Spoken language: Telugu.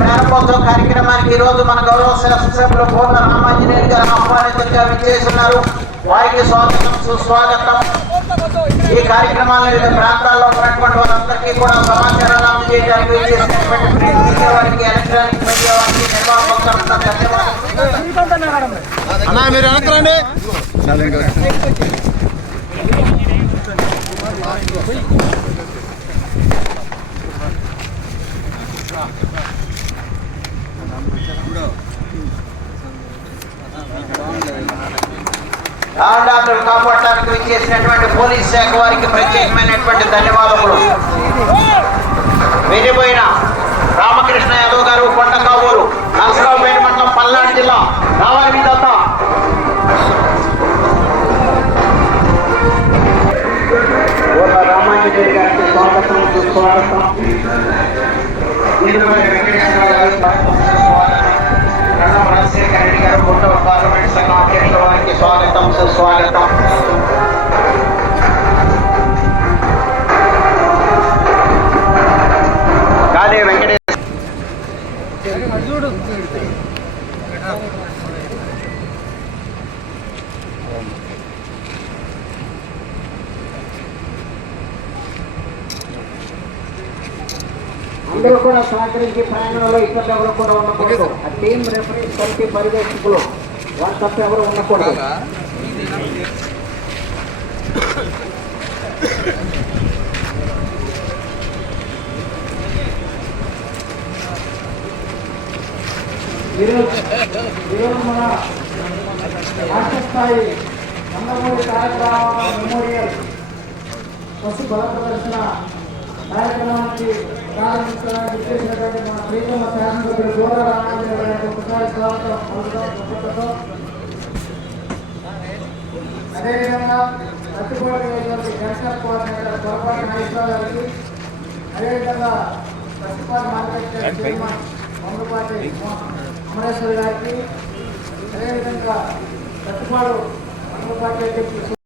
ప్రారంభోత్సవ కార్యక్రమానికి ఈ రోజు మన గౌరవ శాసనసభ్యులు పూర్ణ రామాంజనేయులు గారు ఆహ్వానితంగా విచ్చేస్తున్నారు. వారికి స్వాగతం సుస్వాగతం. ఈ కార్యక్రమాలను వివిధ ప్రాంతాల్లో ఉన్నటువంటి వారందరికీ కూడా సమాచారాలు అందజేయడానికి విచ్చేసినటువంటి ప్రింట్ మీడియా వారికి ఎలక్ట్రానిక్ మీడియా వారికి ధన్యవాదాలు. అన్నా మీరు వెనకరండి. డాక్టర్ కాపాడటానికి విచ్చేసినటువంటి పోలీస్ శాఖ వారికి ప్రత్యేకమైనటువంటి ధన్యవాదములు. వెళ్ళిపోయిన రామకృష్ణ యాదవ్ గారు కొండకావూరు నరసరావుపేట మండలం పల్నాడు జిల్లా రావాలి దత్త. పూర్వ గారికి స్వాగతం సుస్వాగతం. సుస్వాగతం కాదే వెంకటేశ్వర అందరూ కూడా సహకరించి ప్రయాణంలో ఇబ్బంది ఎవరు కూడా ఉండకూడదు. ఆ టీం రెఫరెన్స్ కమిటీ పర్యవేక్షకులు. వారి తప్ప ఎవరు ఉండకూడదు. ఈరోజు ఈరోజు మన రాష్ట్ర స్థాయి నందమూరి కార్యక్రమ మెమోరియల్ పశు బల ప్రదర్శన కార్యక్రమానికి ప్రారంభించడానికి చేసినటువంటి మన ప్రీతమ శాసనసభ్యులు గోదా రామాంజన గారికి ఒకసారి స్వాగతం. అదేవిధంగా కట్టుబాటు అయినటువంటి జనసేన కోఆర్డినేటర్ పొరపాటు నాగేశ్వరరావు గారికి అదేవిధంగా కట్టుబాటు మార్కెట్ చైర్మన్ అమరేశ్వరి గారికి అదేవిధంగా కట్టుబాటు అధ్యక్షులు